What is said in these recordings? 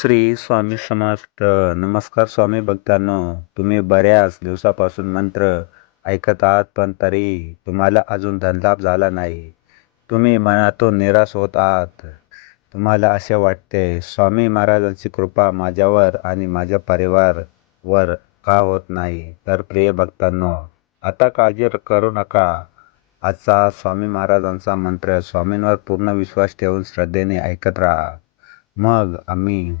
श्री स्वामी समर्थ. नमस्कार स्वामी भक्तांनो. तुम्ही बऱ्याच दिवसापासून मंत्र ऐकत आहात पण तरी तुम्हाला अजून धनलाभ झाला नाही. तुम्ही मनातून निराश होत आहात. तुम्हाला असे वाटते स्वामी महाराजांची कृपा माझ्यावर आणि माझ्या परिवारवर का होत नाही? तर प्रिय भक्तांनो आता काळजी करू नका. आजचा स्वामी महाराजांचा मंत्र स्वामींवर पूर्ण विश्वास ठेवून श्रद्धेने ऐकत राहा. मग आम्ही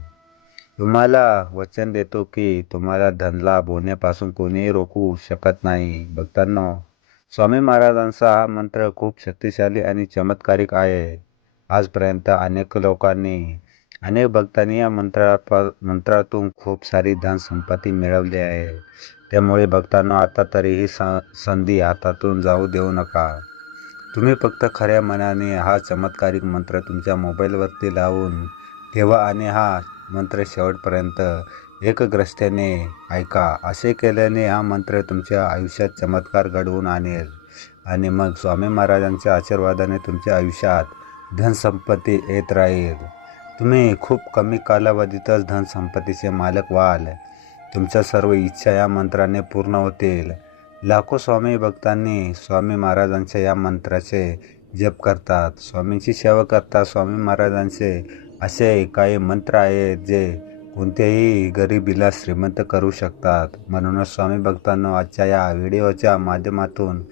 तुम्हाला वचन देतो की तुम्हाला धनलाभ होण्यापासून कोणीही रोखू शकत नाही. भक्तांनो स्वामी महाराजांचा हा मंत्र खूप शक्तिशाली आणि चमत्कारिक आहे. आजपर्यंत अनेक लोकांनी अनेक भक्तांनी या मंत्रा मंत्रातून खूप सारी धनसंपत्ती मिळवली आहे. त्यामुळे भक्तांना आता तरी ही संधी हातातून जाऊ देऊ नका. तुम्ही फक्त खऱ्या मनाने हा चमत्कारिक मंत्र तुमच्या मोबाईलवरती लावून ठेवा आणि हा मंत्र शेवटपर्यंत एकग्रस्तेने ऐका. असे केल्याने हा मंत्र तुमच्या आयुष्यात चमत्कार घडवून आणेल. आणि मग स्वामी महाराजांच्या आशीर्वादाने तुमच्या आयुष्यात धनसंपत्ती येत राहील. तुम्ही खूप कमी कालावधीतच धनसंपत्तीचे मालक व्हाल. तुमच्या सर्व इच्छा या मंत्राने पूर्ण होतील. लाखो स्वामी भक्तांनी स्वामी महाराजांच्या या मंत्राचे जप करतात. स्वामींची सेवा करतात स्वामी महाराजांचे असे काही मंत्र आहेत जे कोणत्याही गरिबीला श्रीमंत करू शकतात. म्हणूनच स्वामी भक्तांनो आजच्या या व्हिडिओच्या माध्यमातून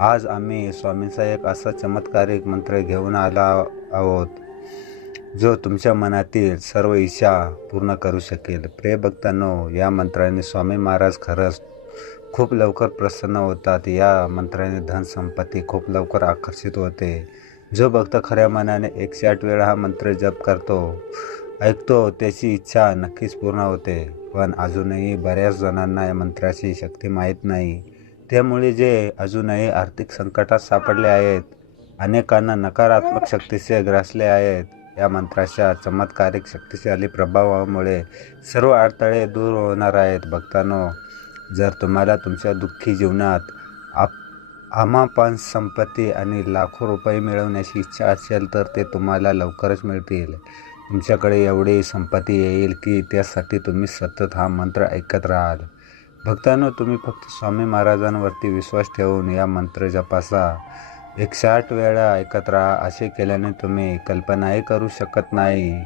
आज आम्ही स्वामींचा एक असा चमत्कारिक मंत्र घेऊन आला आहोत जो तुमच्या मनातील सर्व इच्छा पूर्ण करू शकेल. प्रिय भक्तांनो या मंत्राने स्वामी महाराज खरंच खूप लवकर प्रसन्न होतात. या मंत्राने धनसंपत्ती खूप लवकर आकर्षित होते. जो भक्त खऱ्या मनाने एकशे आठ वेळा हा मंत्र जप करतो ऐकतो त्याची इच्छा नक्कीच पूर्ण होते. पण अजूनही बऱ्याच जणांना या मंत्राची शक्ती माहीत नाही. त्यामुळे जे अजूनही आर्थिक संकटात सापडले आहेत अनेकांना नकारात्मक शक्तीचे ग्रासले आहेत या मंत्राच्या चमत्कारिक शक्तिशाली प्रभावामुळे सर्व अडथळे दूर होणार आहेत. भक्तांनो जर तुम्हाला तुमच्या दुःखी जीवनात आप आमापान संपत्ती आणि लाखो रुपये मिळवण्याची इच्छा असेल तर ते तुम्हाला लवकरच मिळतील. तुमच्याकडे एवढी संपत्ती येईल की त्यासाठी तुम्ही सतत हा मंत्र ऐकत राहाल. भक्तांनो तुम्ही फक्त स्वामी महाराजांवरती विश्वास ठेवून या मंत्र जपासा. एकसाठ वेळा ऐकत राहा असे केल्याने तुम्ही कल्पनाही करू शकत नाही.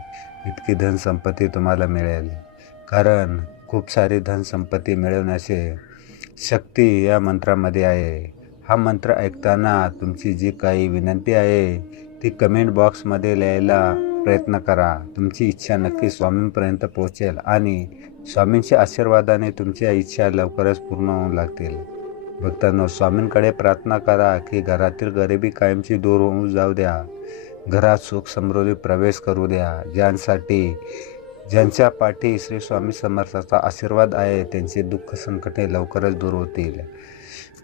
इतकी धनसंपत्ती तुम्हाला मिळेल. कारण खूप सारी धनसंपत्ती मिळवण्याचे शक्ती या मंत्रामध्ये आहे. हा मंत्र ऐकताना तुमची जी काही विनंती आहे ती कमेंट बॉक्समध्ये लिहायला प्रयत्न करा. तुमची इच्छा नक्की स्वामींपर्यंत पोहोचेल आणि स्वामींच्या आशीर्वादाने तुमच्या इच्छा लवकरच पूर्ण होऊ लागतील. भक्तांनो स्वामींकडे प्रार्थना करा की घरातील गरिबी कायमची दूर होऊ जाऊ द्या. घरात सुख समृद्धी प्रवेश करू द्या. ज्यांसाठी ज्यांच्या पाठी श्री स्वामी समर्थाचा आशीर्वाद आहे त्यांचे दुःख संकटे लवकरच दूर होतील.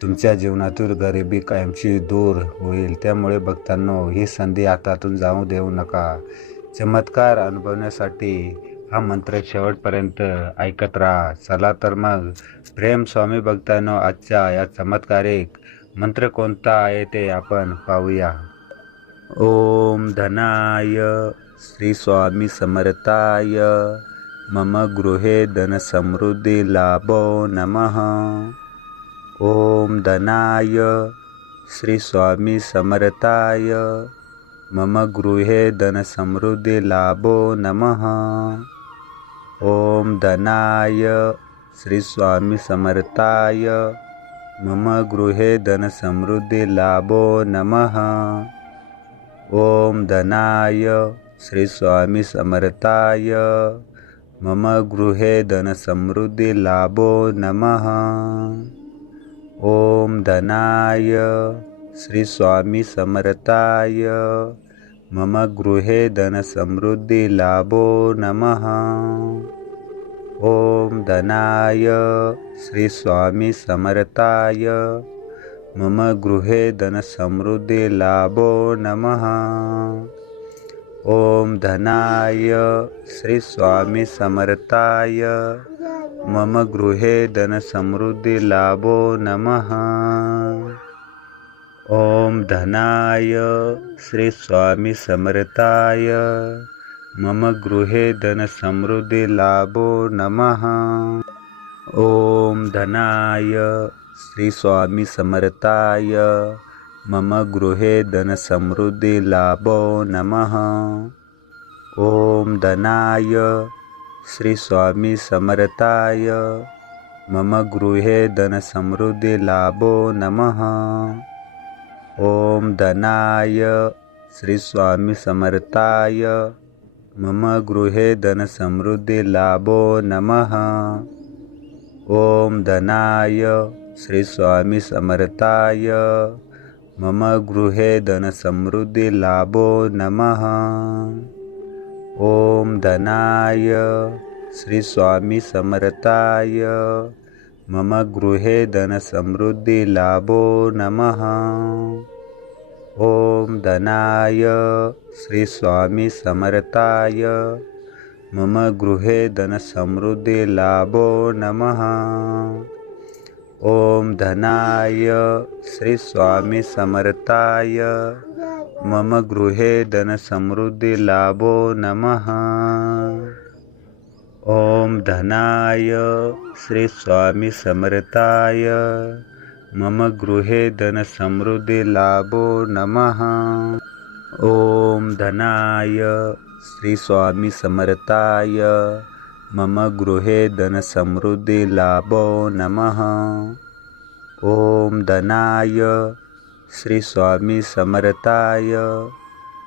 तुमच्या जीवनातील गरिबी कायमची दूर होईल. त्यामुळे भक्तांनो ही संधी हातातून जाऊ देऊ नका. चमत्कार अनुभवण्यासाठी हा मंत्र शेवटपर्यंत ऐकत राहा. चला तर मग प्रेम स्वामी भक्तांनो आजच्या या चमत्कारिक मंत्र कोणता आहे ते आपण पाहूया. ओम धनाय श्री स्वामी समर्थाय. मम गृहे धनसमृद्धी लाभो नमः. ओम धनाय श्री स्वामी समर्थाय मम गृहे धनसमृद्धी लाभो नमः। ओम धनाय श्री स्वामी समर्थाय मम गृहे धनसमृद्धी लाभो नमः। ओम धनाय श्री स्वामी समर्थाय मम गृहे धनसमृद्धी लाभो नमः ओम धनाय श्री स्वामी समर्थाय मम गृहे धनसमृद्धी लाभो नमः। ओम धनाय श्री स्वामी समर्थाय मम गृहे धनसमृद्धी लाभो नमः। ओम धनाय श्री स्वामी समर्थाय मम गृहे धनसमृद्धी लाभो नमः। ॐ धनाय श्री स्वामी समर्थाय। मम गृहे धनसमृद्धी लाभो नमः। ॐ धनाय श्री स्वामी समर्थाय। मम गृहे धनसमृद्धी लाभो नमः। ॐ धनाय श्री स्वामी समर्थाय मम गृहे धनसमृद्धी लाभो नमः। ॐ धनाय। श्री स्वामी समर्थाय मम गृहे धनसमृद्धी लाभो नमः। ॐ धनाय। श्री स्वामी समर्थाय मम गृहे धनसमृद्धी लाभो नमः ॐ धनाय श्री स्वामी समर्थाय मम गृहे धनसमृद्धी लाभो नमः। ॐ धनाय श्री स्वामी समर्थाय मम गृहे धनसमृद्धी लाभो नमः। ॐ धनाय श्री स्वामी समर्थाय मम गृहे धनसमृद्धी लाभो नमः। ॐ धनाय श्री स्वामी समर्थाय मम गृहे धनसमृद्धी लाभो नमः। ॐ धनाय श्री स्वामी समर्थाय मम गृहे धनसमृद्धी लाभो नमः। ॐ धनाय श्री स्वामी समर्थाय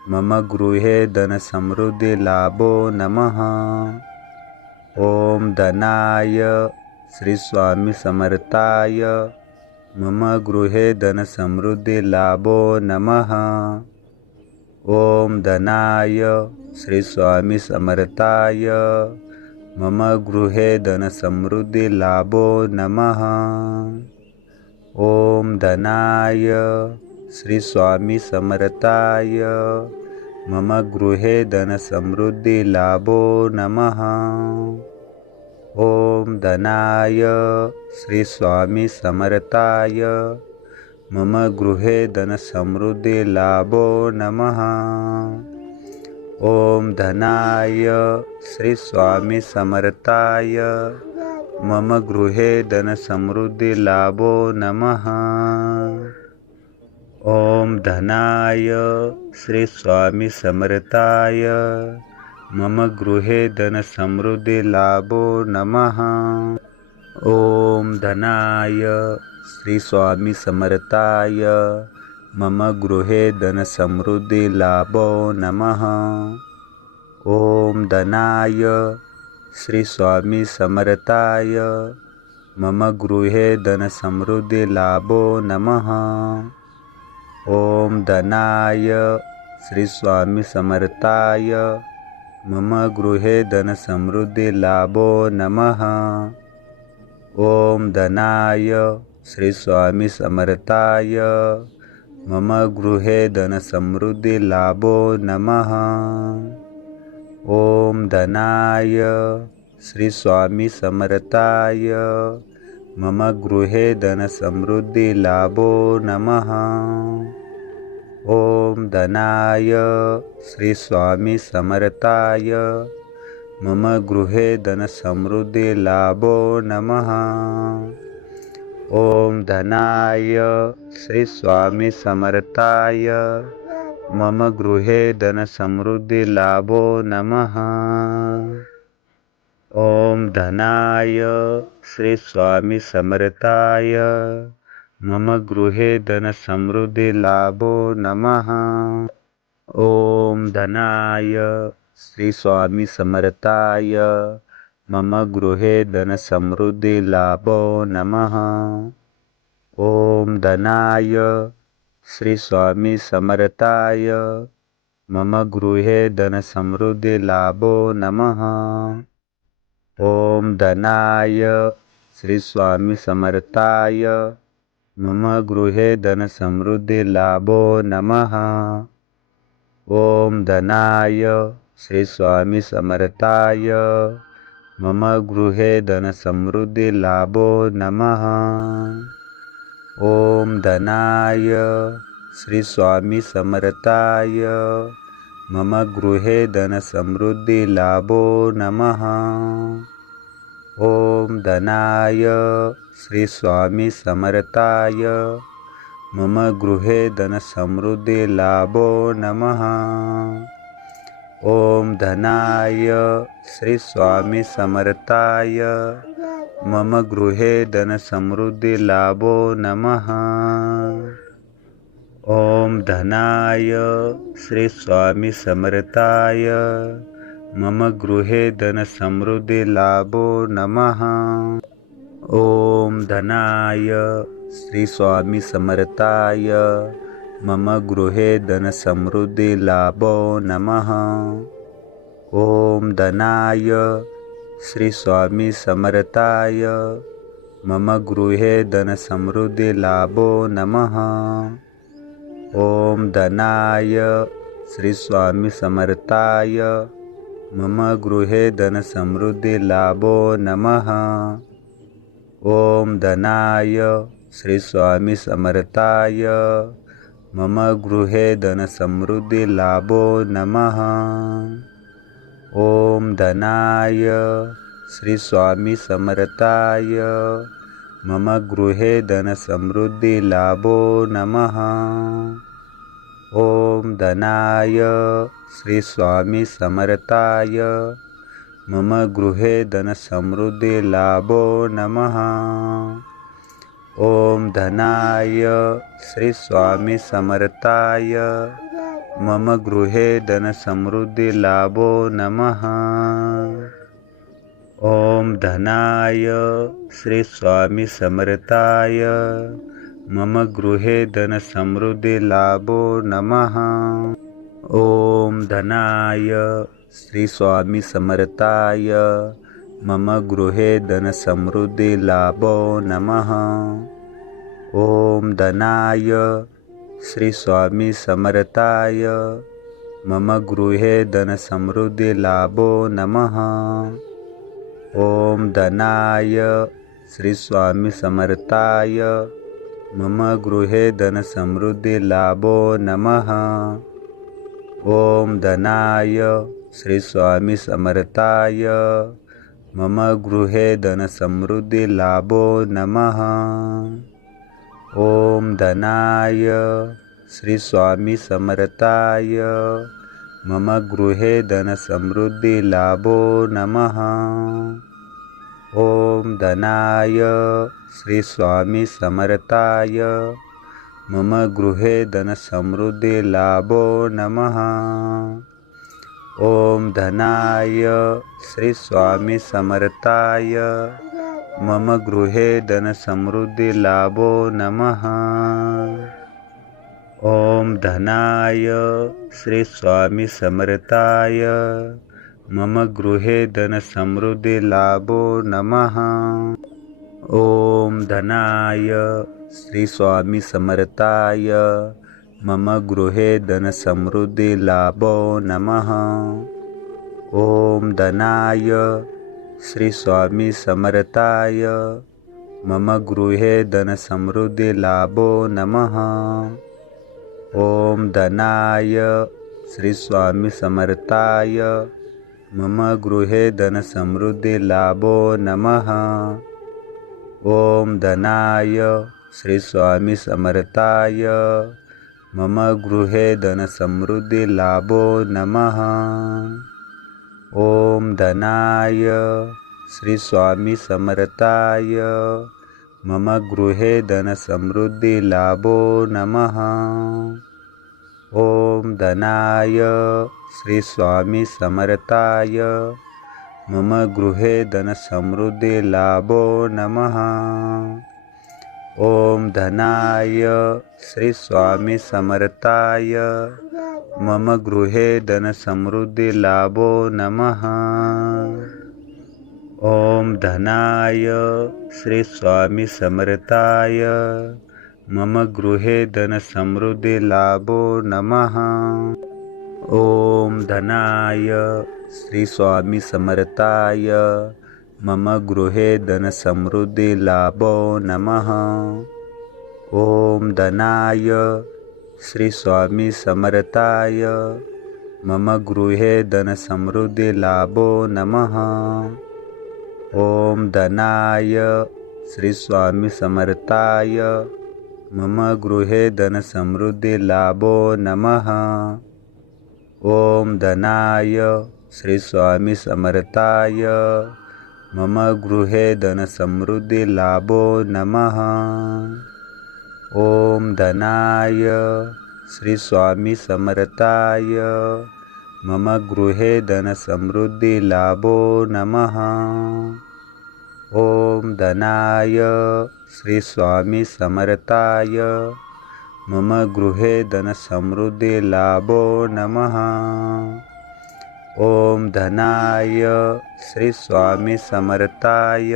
मम गृहे धनसमृद्धी लाभो नमः। ॐ धनाय। श्री स्वामी समर्थाय मम गृहे धनसमृद्धी लाभो नमः। ॐ धनाय। श्री स्वामी समर्थाय मम गृहे धनसमृद्धी लाभो नमः ॐ धनाय श्री स्वामी समर्थाय मम गृहे धनसमृद्धी लाभो नमः। ॐ धनाय श्री स्वामी समर्थाय मम गृहे धनसमृद्धी लाभो नमः। ॐ धनाय श्री स्वामी समर्थाय मम गृहे धनसमृद्धी लाभो नमः। ॐ धनाय श्री स्वामी समर्थाय। मम गृहे धनसमृद्धी लाभो नमः। ॐ धनाय श्री स्वामी समर्थाय। मम गृहे धनसमृद्धी लाभो नमः। ॐ धनाय श्री स्वामी समर्थाय मम गृहे धनसमृद्धी लाभो नमः। ॐ धनाय। श्री स्वामी समर्थाय मम गृहे धनसमृद्धी लाभो नमः। ॐ धनाय। श्री स्वामी समर्थाय मम गृहे धनसमृद्धी लाभो नमः ॐ धनाय श्री स्वामी समर्थाय मम गृहे धनसमृद्धी लाभो नमः। ॐ धनाय श्री स्वामी समर्थाय मम गृहे धनसमृद्धी लाभो नमः। ॐ धनाय श्री स्वामी समर्थाय मम गृहे धनसमृद्धी लाभो नमः। ॐ धनाय श्री स्वामी समर्थाय। मम गृहे धनसमृद्धी लाभो नमः। ॐ धनाय श्री स्वामी समर्थाय। मम गृहे धनसमृद्धी लाभो नमः। ॐ धनाय श्री स्वामी समर्थाय मम गृहे धनसमृद्धी लाभो नमः। ॐ धनाय। श्री स्वामी समर्थाय मम गृहे धनसमृद्धी लाभो नमः। ॐ धनाय। श्री स्वामी समर्थाय मम गृहे धनसमृद्धी लाभो नमः ॐ धनाय श्री स्वामी समर्थाय मम गृहे धनसमृद्धिलाभो नमः। ॐ धनाय श्रीस्वामी समर्थाय मम गृहे धनसमृद्धिलाभो नमः। ॐ धनाय श्रीस्वामी समर्थाय मम गृहे धनसमृद्धिलाभो नमः। ॐ धनाय श्रीस्वामी समर्थाय मम गृहे धनसमृद्धिलाभो नमः। ॐ धनाय श्रीस्वामी समर्थाय मम गृहे धनसमृद्धिलाभो नमः। ॐ धनाय श्रीस्वामी समर्थाय मम गृहे धनसमृद्धिलाभो नमः। ॐ धनाय। श्रीस्वामी समर्थाय मम गृहे धनसमृद्धिलाभो नमः। ॐ धनाय। श्रीस्वामी समर्थाय मम गृहे धनसमृद्धिलाभो नमः ॐ धनाय श्रीस्वामी समर्थाय मम गृहे धनसमृद्धिलाभो नमः। ॐ धनाय श्रीस्वामी समर्थाय मम गृहे धनसमृद्धिलाभो नमः। ॐ धनाय श्रीस्वामी समर्थाय मम गृहे धनसमृद्धिलाभो नमः। ॐ धनाय श्रीस्वामी समर्थाय। मम गृहे धनसमृद्धिलाभो नमः। ॐ धनाय श्रीस्वामी मम गृहे धनसमृद्धिलाभो नमः। ॐ धनाय श्रीस्वामी समर्थाय मम गृहे धनसमृद्धिलाभो नमः। ॐ धनाय। श्रीस्वामी समर्थाय मम गृहे धनसमृद्धिलाभो नमः। ॐ धनाय। श्रीस्वामी समर्थाय मम गृहे धनसमृद्धिलाभो नमः ॐ धनाय समर्थाय मम गृहे धनसमृद्धिलाभो नमः। ॐ धनाय श्रीस्वामी समर्थाय मम गृहे धनसमृद्धिलाभो नमः। ॐ धनाय श्रीस्वामी समर्थाय मम गृहे धनसमृद्धिलाभो नमः। ॐ धनाय श्रीस्वामी समर्थाय। मम गृहे धनसमृद्धिलाभो नमः। ॐ धनाय श्रीस्वामी समर्थाय। मम गृहे धनसमृद्धिलाभो नमः। ॐ धनाय श्रीस्वामी समर्थाय मम गृहे धनसमृद्धिलाभो नमः। ॐ धनाय। श्रीस्वामी समर्थाय मम गृहे धनसमृद्धिलाभो नमः। ॐ धनाय। श्रीस्वामी समर्थाय मम गृहे धनसमृद्धिलाभो नमः ॐ धनाय श्रीस्वामी समर्थाय मम गृहे धनसमृद्धिलाभो नमः। ॐ धनाय श्रीस्वामी समर्थाय मम गृहे धनसमृद्धिलाभो नमः। ॐ धनाय श्रीस्वामी समर्थाय मम गृहे धनसमृद्धिलाभो नमः। ॐ धनाय श्रीस्वामी समर्थाय। मम गृहे धनसमृद्धिलाभो नमः। ॐ धनाय श्रीस्वामी समर्थाय। मम गृहे धनसमृद्धिलाभो नमः। ॐ धनाय श्रीस्वामी समर्थाय मम गृहे धनसमृद्धिलाभो नमः। ॐ धनाय। श्री स्वामी समर्थाय मम गृहे धनसमृद्धिलाभो नमः। ॐ धनाय। श्री स्वामी समर्थाय मम गृहे धनसमृद्धिलाभो नमः ॐ धनाय श्री स्वामी समर्थाय मम गृहे धनसमृद्धिलाभो नमः। ॐ धनाय श्री स्वामी समर्थाय मम गृहे धनसमृद्धिलाभो नमः। ॐ धनाय श्री स्वामी समर्थाय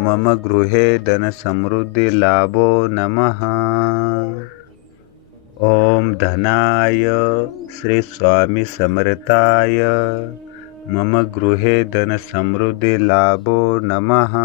मम गृहे धनसमृद्धिलाभो नमः। ॐ धनाय श्री स्वामी समर्थाय। मम गृहे धनसमृद्धिलाभो नमः।